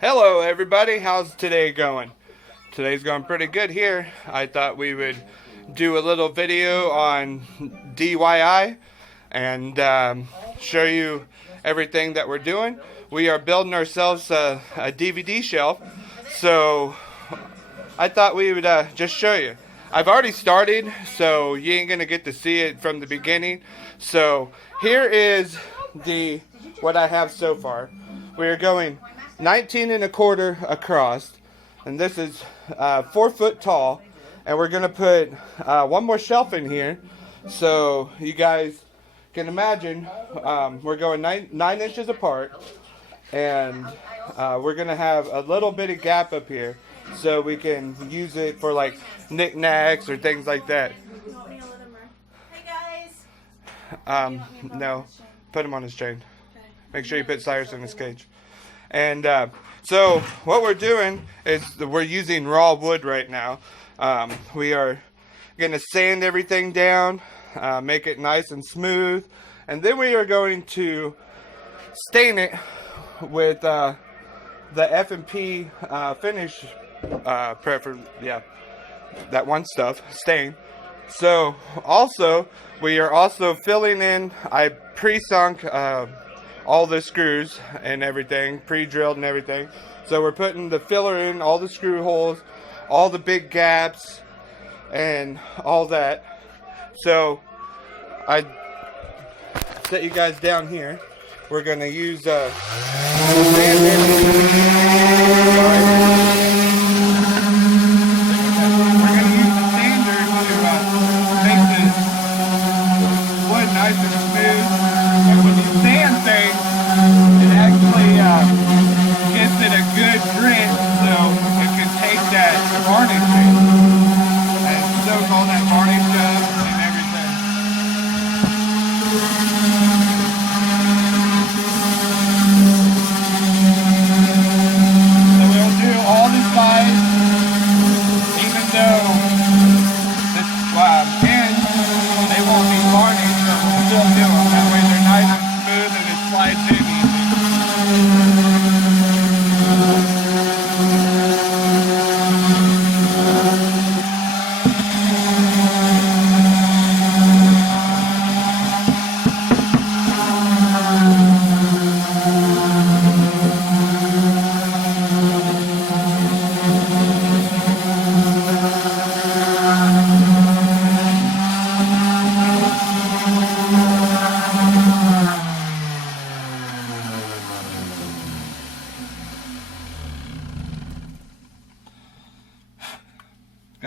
Hello everybody, how's today going? Today's going pretty good here. I thought we would do a little video on DIY and show you everything that we're doing. We are building ourselves a DVD shelf, so I thought we would just show you. I've already started, so you ain't gonna get to see it from the beginning. So here is what I have so far. We are going 19 1/4 across, and this is 4 foot tall, and we're gonna put one more shelf in here, so you guys can imagine. We're going 9 inches apart, and we're gonna have a little bit of gap up here, so we can use it for like knickknacks or things like that. Hey guys. No, put him on his chain. Make sure you put Cyrus in his cage. And so what we're doing is we're using raw wood right now. We are going to sand everything down, make it nice and smooth, and then we are going to stain it with the F&P finish, that one stuff, stain. So also we are also filling in. I pre-sunk all the screws and everything, pre-drilled and everything. So we're putting the filler in all the screw holes, all the big gaps, and all that. So I set you guys down here. We're gonna use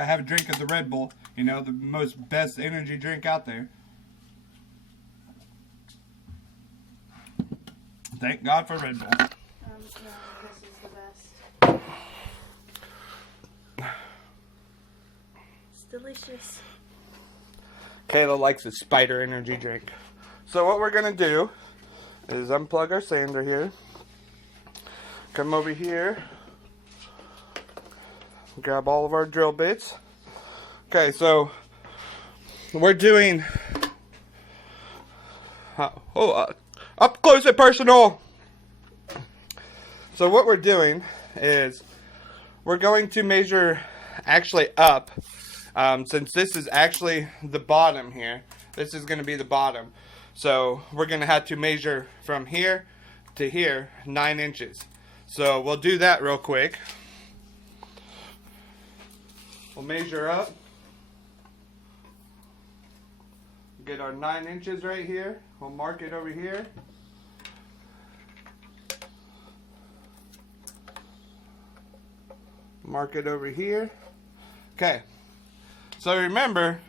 gotta have a drink of the Red Bull, you know, the most best energy drink out there. Thank God for Red Bull. Yeah, this is the best. It's delicious. Kayla likes a spider energy drink. So what we're gonna do is unplug our sander here. Come over here. Grab all of our drill bits. Okay, so we're doing up close and personal. So what we're doing is we're going to measure actually up, since this is actually the bottom here. This is going to be the bottom. So we're going to have to measure from here to here 9 inches. So we'll do that real quick. We'll measure up. Get our 9 inches right here. We'll mark it over here. Mark it over here. Okay. So remember,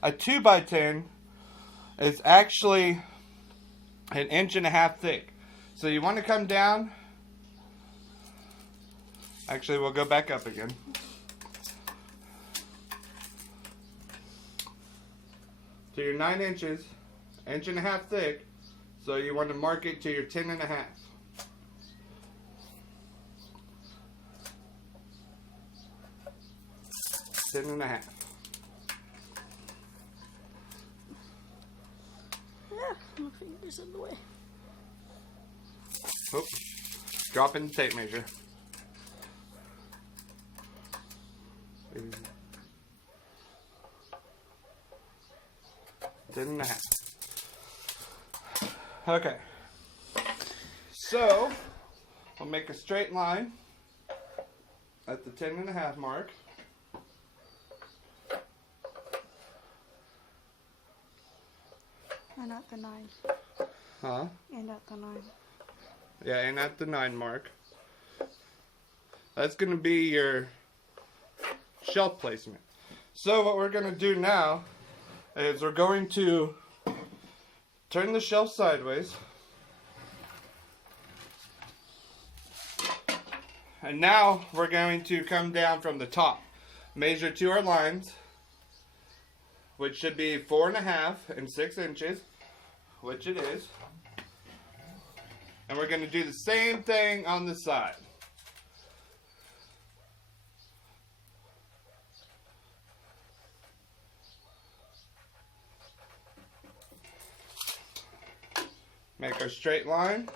a 2x10 is actually 1.5 inches thick. So you want to come down. Actually, we'll go back up again. So you're 9 inches, 1.5 inches thick, so you want to mark it to your 10.5. 10.5. Yeah, my finger's in the way. Oh, Drop in the tape measure. 10.5. Okay. So, we'll make a straight line at the 10.5 mark. And at the 9. Huh? And at the 9. Yeah, and at the 9 mark. That's going to be your shelf placement. So what we're going to do now is we're going to turn the shelf sideways. And now we're going to come down from the top. Measure to our lines, which should be 4.5 and 6 inches, which it is. And we're going to do the same thing on the side. Make our straight line.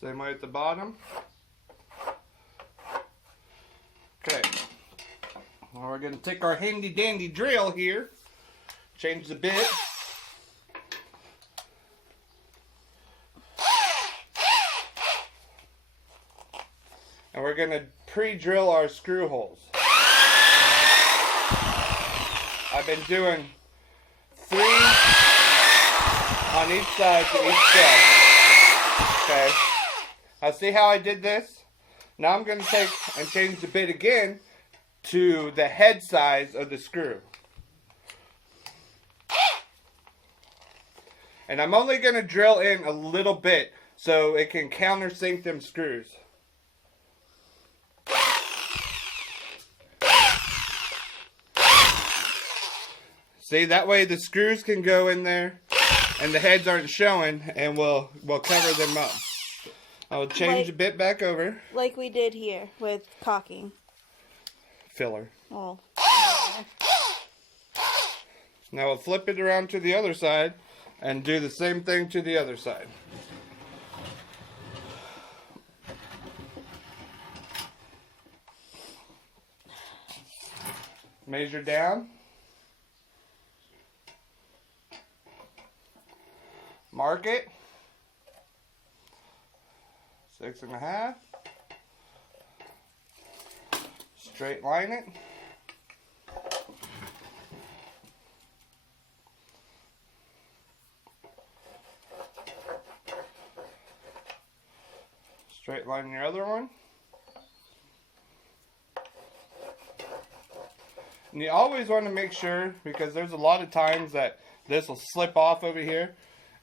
Same way at the bottom. Okay. Now we're going to take our handy dandy drill here. Change the bit. And we're going to pre-drill our screw holes. I've been doing 3 on each side to each shelf. Okay. Now see how I did this? Now I'm going to take and change the bit again to the head size of the screw. And I'm only going to drill in a little bit so it can countersink them screws. See, that way the screws can go in there and the heads aren't showing, and we'll cover them up. I'll change a bit back over. Like we did here with caulking. Filler. Oh. Now we'll flip it around to the other side and do the same thing to the other side. Measure down. Mark it. 6.5. Straight line it. Straight line your other one. And you always want to make sure, because there's a lot of times that this will slip off over here,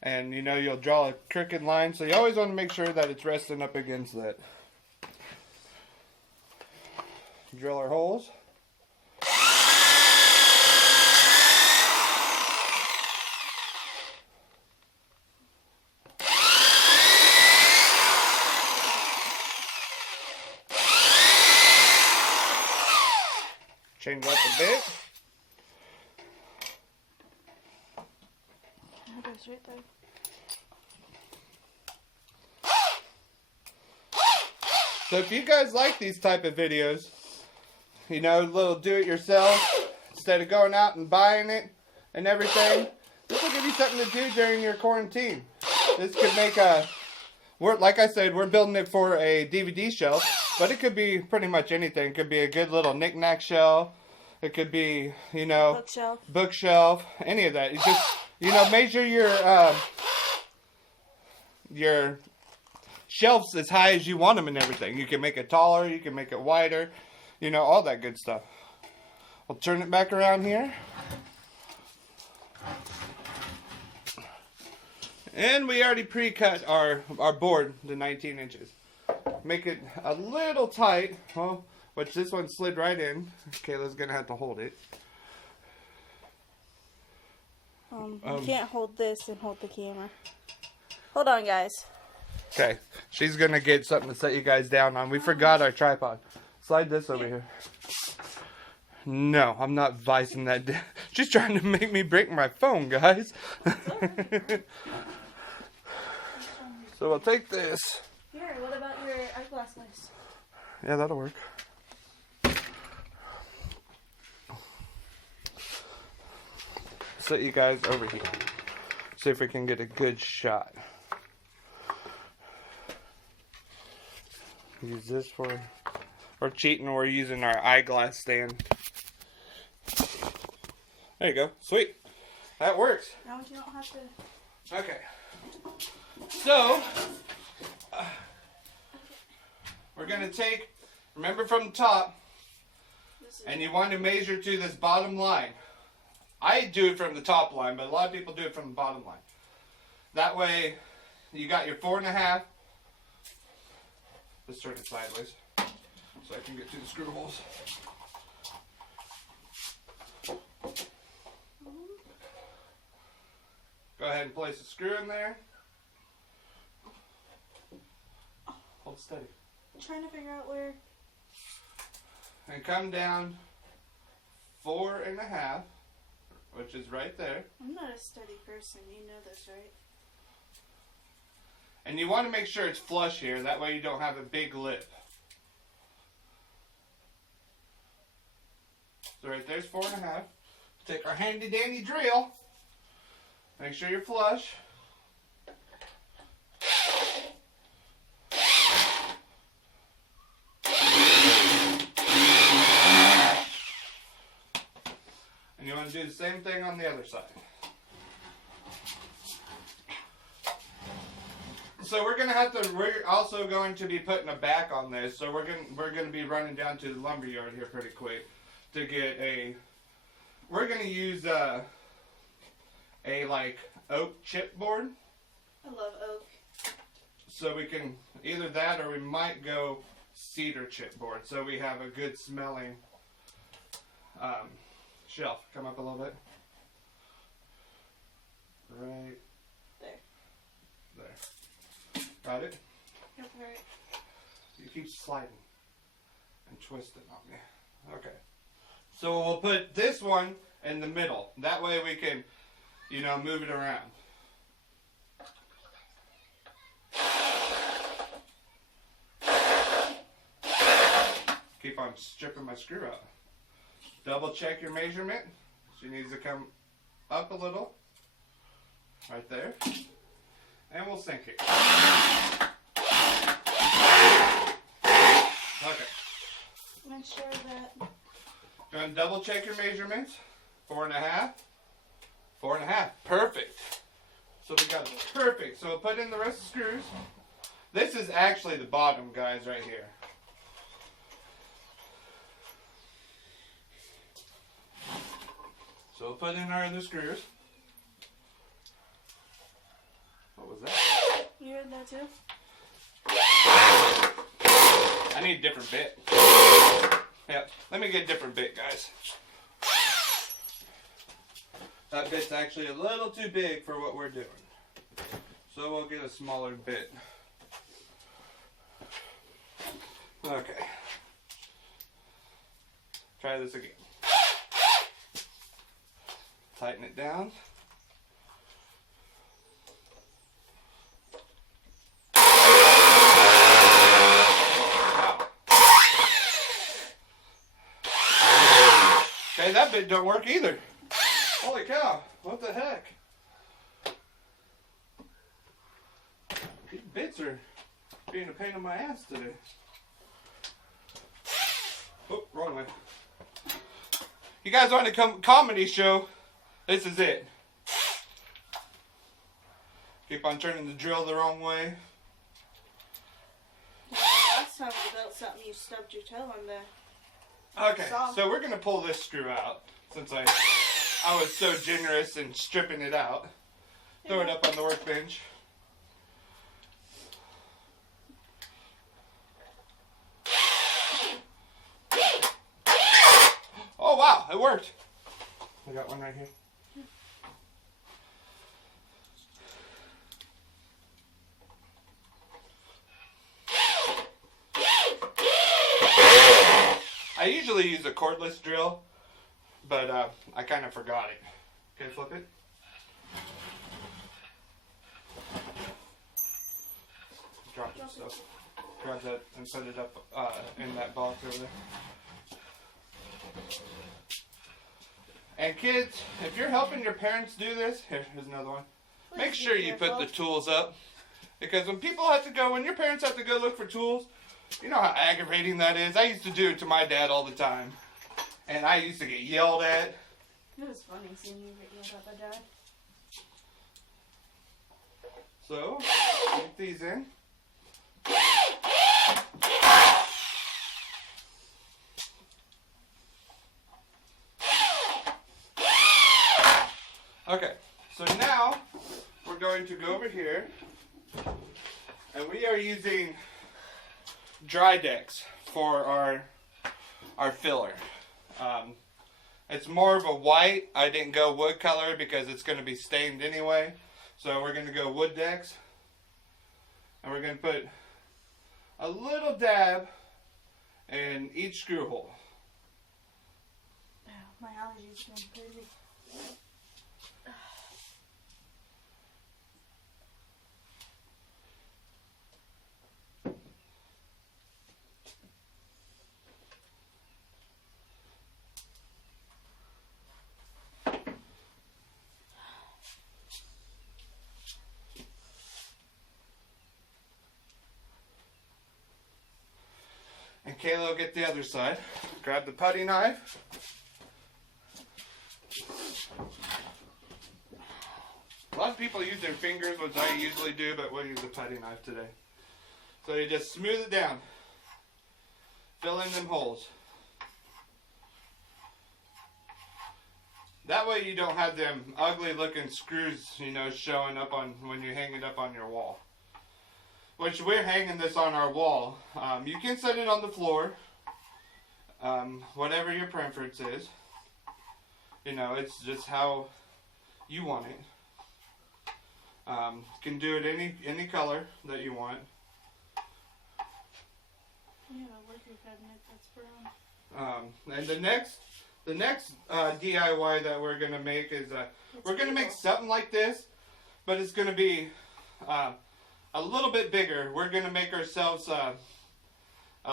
and you know you'll draw a crooked line, so you always want to make sure that it's resting up against that. Drill our holes. Change up a bit. It goes right there. So if you guys like these type of videos, you know, a little do-it-yourself, instead of going out and buying it and everything, this will give you something to do during your quarantine. This could make like I said, we're building it for a DVD shelf, but it could be pretty much anything. It could be a good little knick-knack shelf. It could be, you know, bookshelf, any of that. You just, you know, measure your shelves as high as you want them and everything. You can make it taller, you can make it wider, you know, all that good stuff. We'll turn it back around here. And we already pre-cut our board to 19 inches. Make it a little tight, well, which this one slid right in. Kayla's going to have to hold it. You can't hold this and hold the camera. Hold on, guys. Okay, she's going to get something to set you guys down on. We forgot our tripod. Slide this over here. No, I'm not vicing that down. She's trying to make me break my phone, guys. So I'll take this. Here, what about your eyeglass list? Yeah, that'll work. Set you guys over here. See if we can get a good shot. Use this for... We're cheating, we're using our eyeglass stand. There you go. Sweet. That works. Now you don't have to... Okay. So, we're going to take, remember from the top, and you want to measure to this bottom line. I do it from the top line, but a lot of people do it from the bottom line. That way, you got your 4.5. Let's turn it sideways so I can get to the screw holes. Go ahead and place a screw in there. Hold steady. I'm trying to figure out where... And come down 4.5, which is right there. I'm not a steady person, you know this, right? And you want to make sure it's flush here, that way you don't have a big lip. So right there's 4.5. Take our handy dandy drill. Make sure you're flush. And you want to do the same thing on the other side. So we're also going to be putting a back on this. So we're going to be running down to the lumber yard here pretty quick to get we're going to use a like oak chipboard. I love oak. So we can either that or we might go cedar chipboard. So we have a good smelling shelf. Come up a little bit. Right there. Got it? Yep, right. You keep sliding and twisting on me. Okay. So we'll put this one in the middle. That way we can, you know, move it around. Keep on stripping my screw out. Double check your measurement. She needs to come up a little. Right there. And we'll sink it. Okay. Make sure that... Go and double check your measurements. 4.5. 4.5. Perfect. So we got it. Perfect. So we'll put in the rest of the screws. This is actually the bottom, guys, right here. So we'll put in our other screws. What was that? You heard that too? I need a different bit. Yeah, let me get a different bit, guys. That bit's actually a little too big for what we're doing. So we'll get a smaller bit. Okay. Try this again. Tighten it down. Okay, that bit don't work either. Holy cow, what the heck? These bits are being a pain in my ass today. Oh, wrong way. You guys want a comedy show? This is it. Keep on turning the drill the wrong way. Last time we built something, you stubbed your toe on the... Okay, so we're going to pull this screw out, since I was so generous in stripping it out. Throw it up on the workbench. Oh wow, it worked. I got one right here. I usually use a cordless drill, but I kind of forgot it. Okay, flip it. Drop your stuff. Grab that and put it up in that box over there. And kids, if you're helping your parents do this, here's another one. Make sure you put the tools up. Because when your parents have to go look for tools, you know how aggravating that is. I used to do it to my dad all the time. And I used to get yelled at. It was funny seeing you get yelled at by Dad. So, get these in. Okay, so now we're going to go over here, and we are using dry decks for our filler. It's more of a white. I didn't go wood color because it's going to be stained anyway. So we're going to go wood decks, and we're going to put a little dab in each screw hole. Oh, my allergies going crazy. And Kayla will get the other side. Grab the putty knife. A lot of people use their fingers, which I usually do, but we'll use a putty knife today. So you just smooth it down. Fill in them holes. That way you don't have them ugly looking screws, showing up on when you hang it up on your wall. Which we're hanging this on our wall. You can set it on the floor, whatever your preference is. It's just how you want it. You can do it any color that you want. We have a liquor cabinet that's brown. And the next DIY that we're gonna make is we're gonna make something like this, but it's gonna be a little bit bigger. We're going to make ourselves a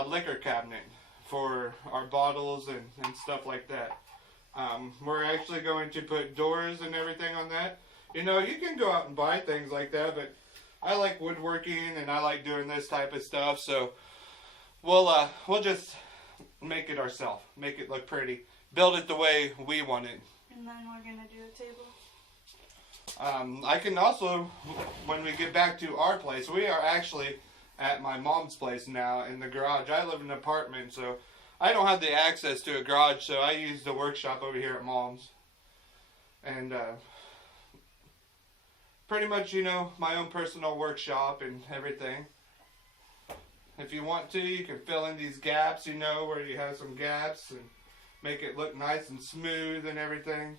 liquor cabinet for our bottles and stuff like that. We're actually going to put doors and everything on that. You can go out and buy things like that, but I like woodworking and I like doing this type of stuff. So we'll just make it ourselves, make it look pretty, build it the way we want it. And then we're going to do a table. I can also, when we get back to our place, we are actually at my mom's place now in the garage. I live in an apartment, so I don't have the access to a garage, so I use the workshop over here at mom's. And pretty much, my own personal workshop and everything. If you want to, you can fill in these gaps, where you have some gaps and make it look nice and smooth and everything.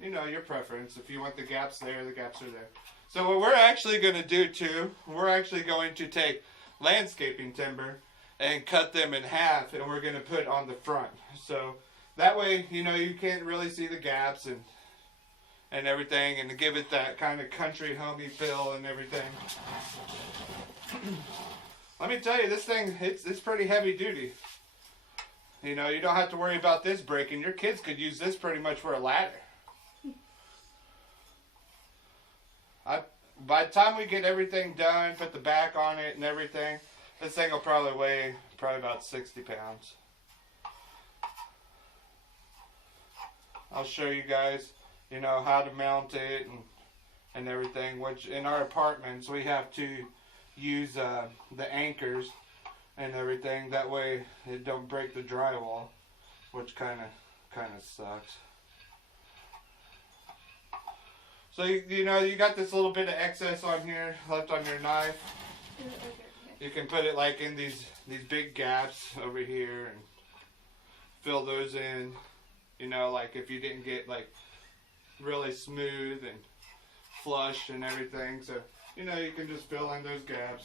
Your preference. If you want the gaps there, the gaps are there. So what we're actually going to do too, we're actually going to take landscaping timber and cut them in half, and we're going to put on the front. So that way, you can't really see the gaps and everything, and to give it that kind of country homey feel and everything. Let me tell you, this thing, it's pretty heavy duty. You don't have to worry about this breaking. Your kids could use this pretty much for a ladder. By the time we get everything done, put the back on it and everything, this thing will probably weigh about 60 pounds. I'll show you guys, how to mount it and everything. Which in our apartments we have to use the anchors and everything. That way it don't break the drywall, which kind of sucks. So you got this little bit of excess on here left on your knife. You can put it like in these big gaps over here and fill those in. Like if you didn't get like really smooth and flush and everything. So you can just fill in those gaps.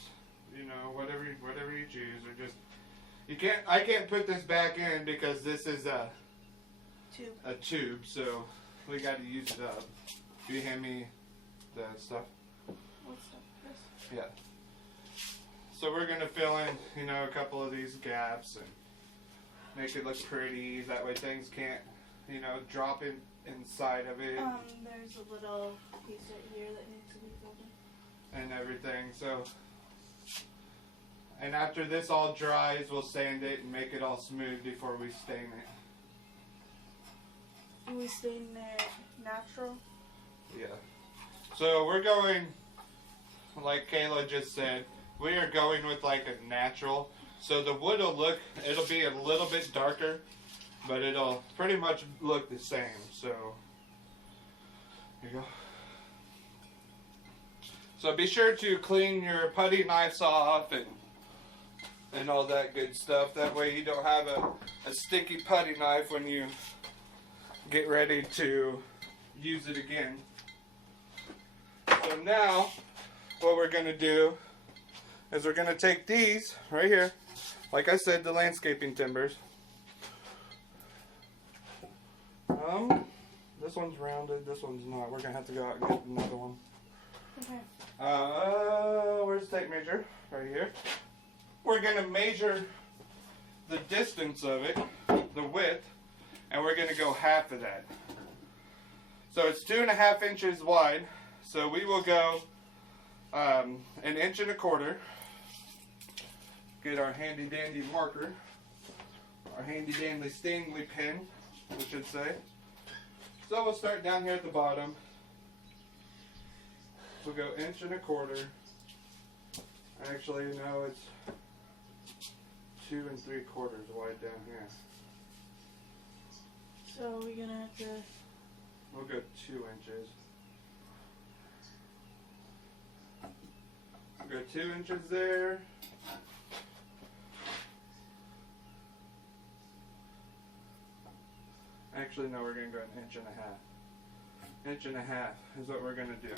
Whatever you choose, or just I can't put this back in because this is A tube. A tube, so we got to use it up. Can you hand me the stuff? What stuff? This? Yeah. So we're gonna fill in, you know, a couple of these gaps and make it look pretty. That way things can't, you know, drop in inside of it. There's a little piece right here that needs to be filled in. And everything. So, and after this all dries, we'll sand it and make it all smooth before we stain it. Do we stain it natural? Yeah. So we're going, like Kayla just said, we are going with like a natural. So the wood will it'll be a little bit darker, but it'll pretty much look the same. So, here you go. So be sure to clean your putty knives off and all that good stuff. That way you don't have a sticky putty knife when you get ready to use it again. So now what we're going to do is we're going to take these right here, like I said, the landscaping timbers. This one's rounded, this one's not. We're going to have to go out and get another one. Okay. Where's the tape measure? Right here. We're going to measure the distance of it, the width, and we're going to go half of that. So it's 2.5 inches wide. So we will go 1.25 inches. Get our handy dandy marker, our handy dandy Stanley pen, we should say. So we'll start down here at the bottom. We'll go 1.25 inches. Actually, no, it's 2 3/4 wide down here. So we're gonna have to. We'll go 2 inches. We'll go 2 inches there. Actually, no, we're going to go 1.5 inches. 1.5 inches is what we're going to do.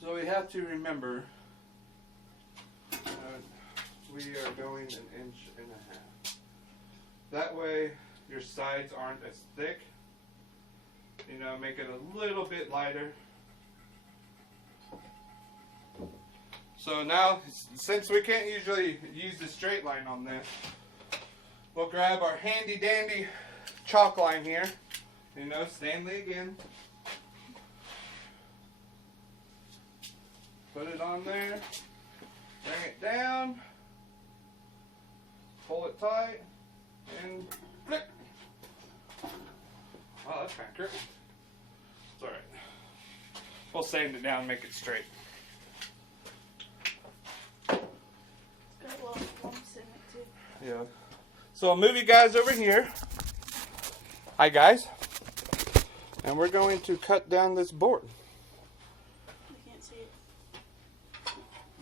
So we have to remember we are going 1.5 inches. That way your sides aren't as thick. You know, make it a little bit lighter. So now, since we can't usually use the straight line on this, we'll grab our handy dandy chalk line here. You know, Stanley again. Put it on there. Bring it down. Pull it tight. And flip. Wow, that's kind of crooked. It's alright. We'll sand it down and make it straight. Got a lot of bumps in it too. Yeah. So I'll move you guys over here. Hi guys. And we're going to cut down this board. I can't see it.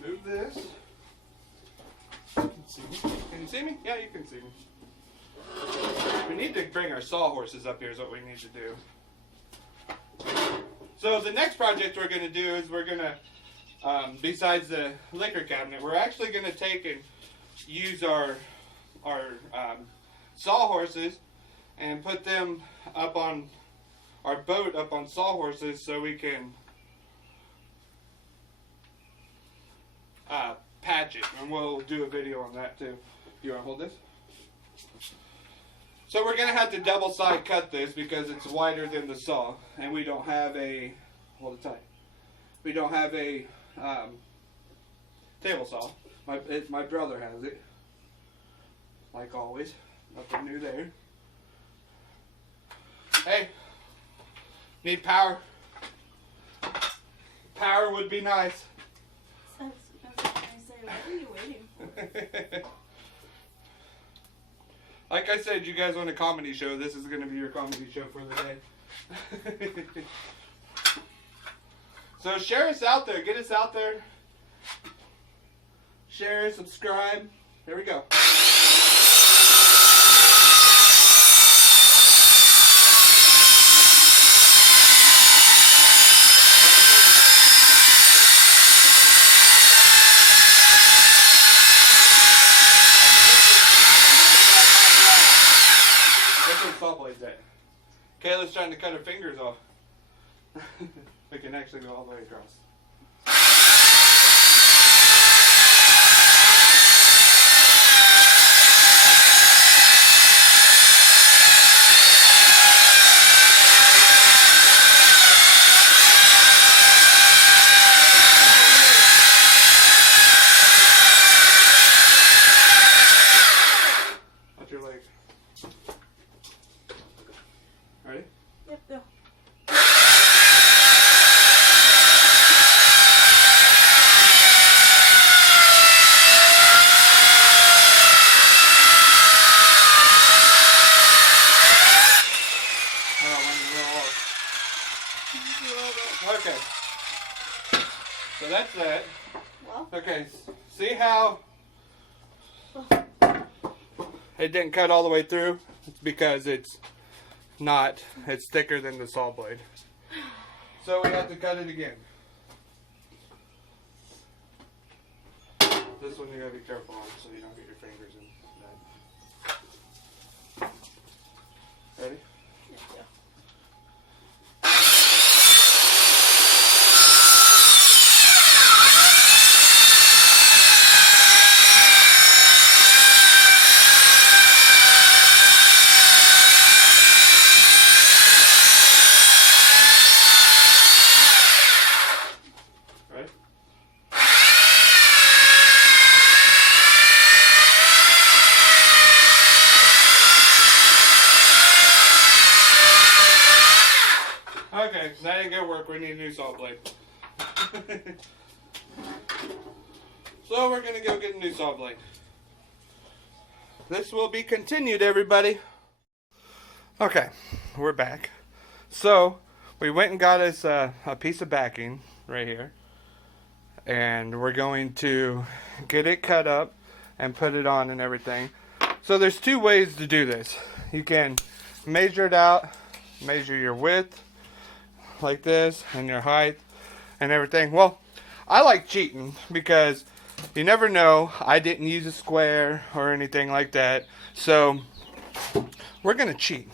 Move this. You can see me. Can you see me? Yeah, you can see me. We need to bring our sawhorses up here is what we need to do. So the next project we're going to do is we're going to, besides the liquor cabinet, we're actually going to take and use our sawhorses and put them up on our boat, up on sawhorses, so we can patch it, and we'll do a video on that too. You want to hold this? So we're going to have to double side cut this because it's wider than the saw, and we don't have a, hold it tight, we don't have a table saw. My brother has it, like always. Nothing new there. Hey, need power. Power would be nice. That's what I say. What are you waiting for? Like I said, you guys want a comedy show, this is going to be your comedy show for the day. So share us out there. Get us out there. Share, subscribe. There we go. Saw blades Kayla's trying to cut her fingers off. We can actually go all the way across. Watch your leg. Ready? Yep, go. Okay. So that's that. Well, Okay, see how it didn't cut all the way through? It's because it's thicker than the saw blade. So we have to cut it again. This one you gotta be careful on so you don't get your fingers in that. Ready? yep, go. Ready? Okay, that ain't gonna work. We need a new saw blade. So we're gonna go get a new saw blade. This will be continued, everybody. Okay, we're back. So we went and got us a piece of backing right here, and we're going to get it cut up and put it on and everything. So there's two ways to do this. You can measure it out, measure your width like this and your height and everything. Well, I like cheating because you never know. I didn't use a square or anything like that, so we're gonna cheat.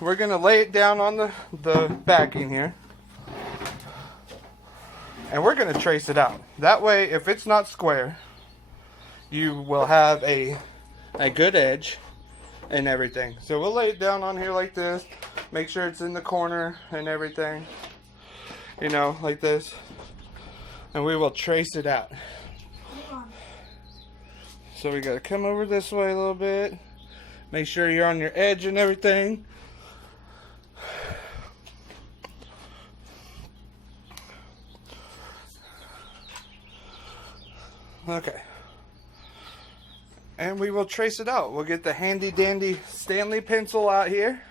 We're gonna lay it down on the backing here, and we're gonna trace it out. That way, if it's not square, you will have a good edge and everything. So we'll lay it down on here like this. Make sure it's in the corner and everything. You know, like this. And we will trace it out. So we gotta come over this way a little bit. Make sure you're on your edge and everything. Okay. And we will trace it out. We'll get the handy dandy Stanley pencil out here.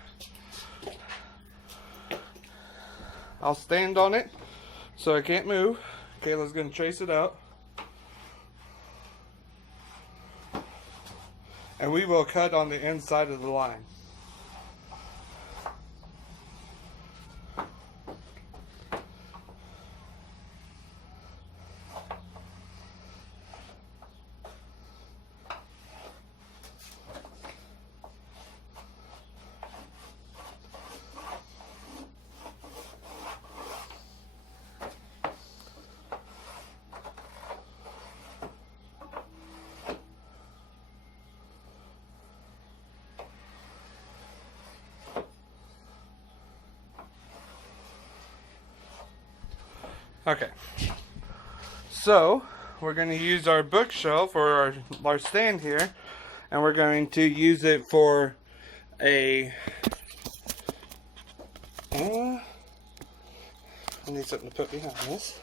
I'll stand on it so I can't move. Kayla's gonna trace it out. And we will cut on the inside of the line. Okay, so we're going to use our bookshelf or our stand here, and we're going to use it for a I need something to put behind this.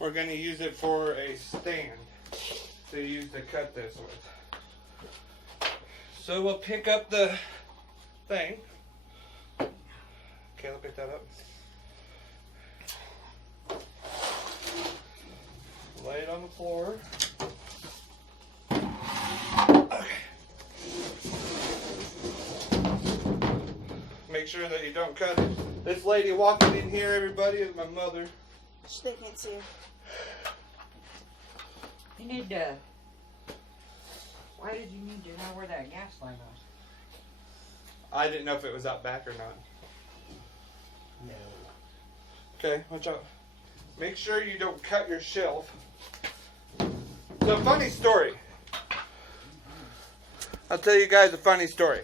We're going to use it for a stand to use to cut this with. So we'll pick up the thing. Kayla, pick that up. Lay it on the floor. Okay. Make sure that you don't cut it. This lady walking in here, everybody, is my mother. They can't see her. You need to. Why did you need to know where that gas line was? I didn't know if it was out back or not. No. Okay, watch out. Make sure you don't cut your shelf. So, funny story. I'll tell you guys a funny story.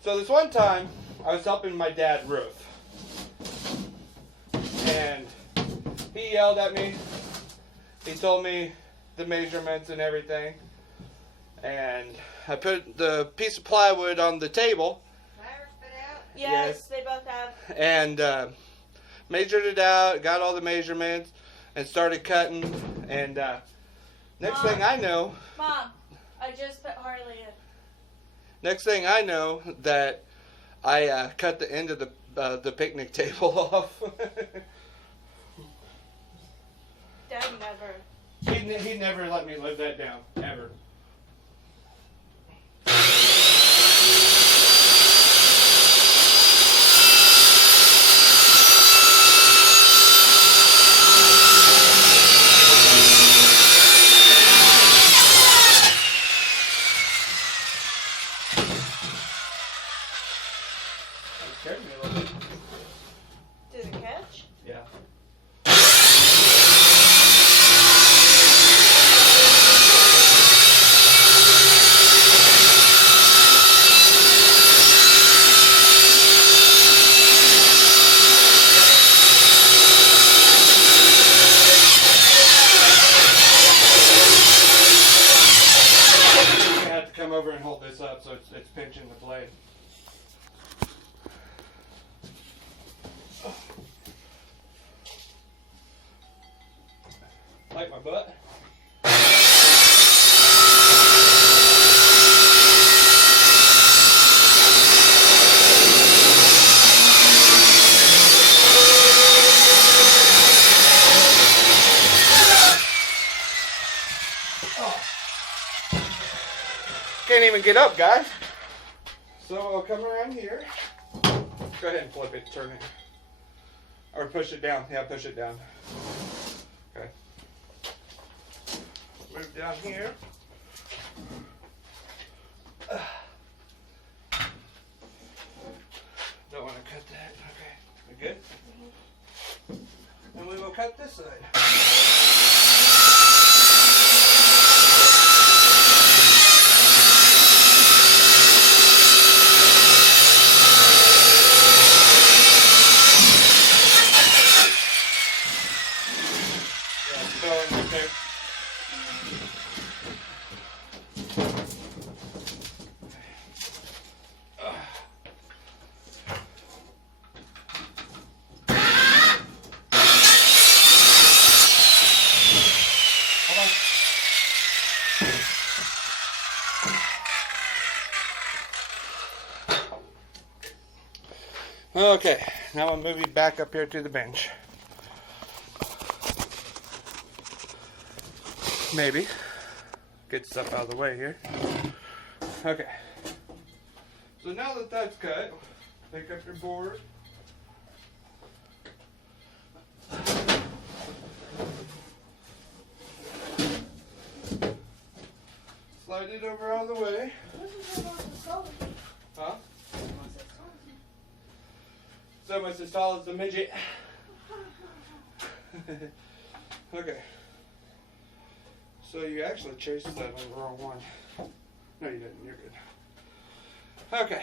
So this one time, I was helping my dad roof. And he yelled at me. He told me the measurements and everything. And I put the piece of plywood on the table. Yes, they both have. And measured it out, got all the measurements, and started cutting. And next thing I know... Mom, I just put Harley in. Next thing I know, that I cut the end of the picnic table off. Dad never. He never let me live that down, ever. That scared me a little bit. Did it catch? Yeah. I have to come over and hold this up so it's pinching the blade. Like my butt? Can't even get up, guys. So I'll come around here. Go ahead and flip it, turn it. Or push it down. Yeah, push it down. Okay. Move down here. Don't want to cut that. Okay. We good? And we will cut this side. Okay, now I'll move you back up here to the bench. Maybe. Get stuff out of the way here. Okay. So now that that's cut, pick up your board. Slide it over out of the way. Huh? It's almost as tall as the midget. Okay. So you actually chased that on the wrong one. No, you didn't. You're good. Okay.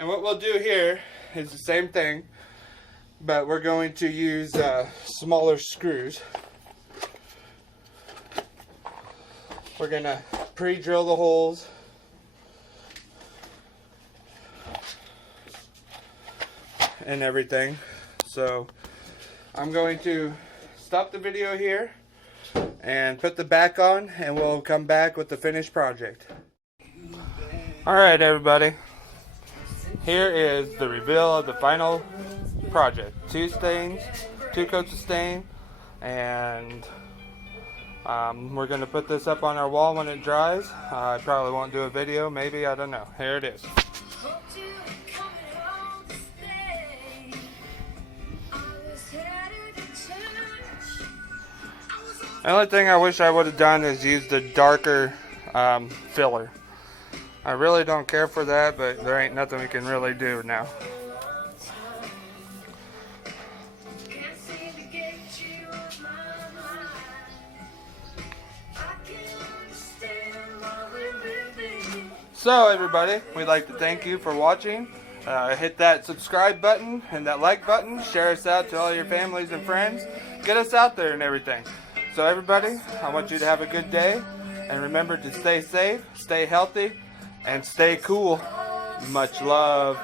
And what we'll do here is the same thing, but we're going to use smaller screws. We're going to pre-drill the holes. And everything. So I'm going to stop the video here and put the back on, and we'll come back with the finished project. Alright everybody, here is the reveal of the final project. 2 stains, 2 coats of stain, and we're going to put this up on our wall when it dries. I probably won't do a video, maybe, I don't know. Here it is. The only thing I wish I would have done is use the darker filler. I really don't care for that, but there ain't nothing we can really do now. So everybody, we'd like to thank you for watching. Hit that subscribe button and that like button. Share us out to all your families and friends. Get us out there and everything. So everybody, I want you to have a good day. And remember to stay safe, stay healthy, and stay cool. Much love.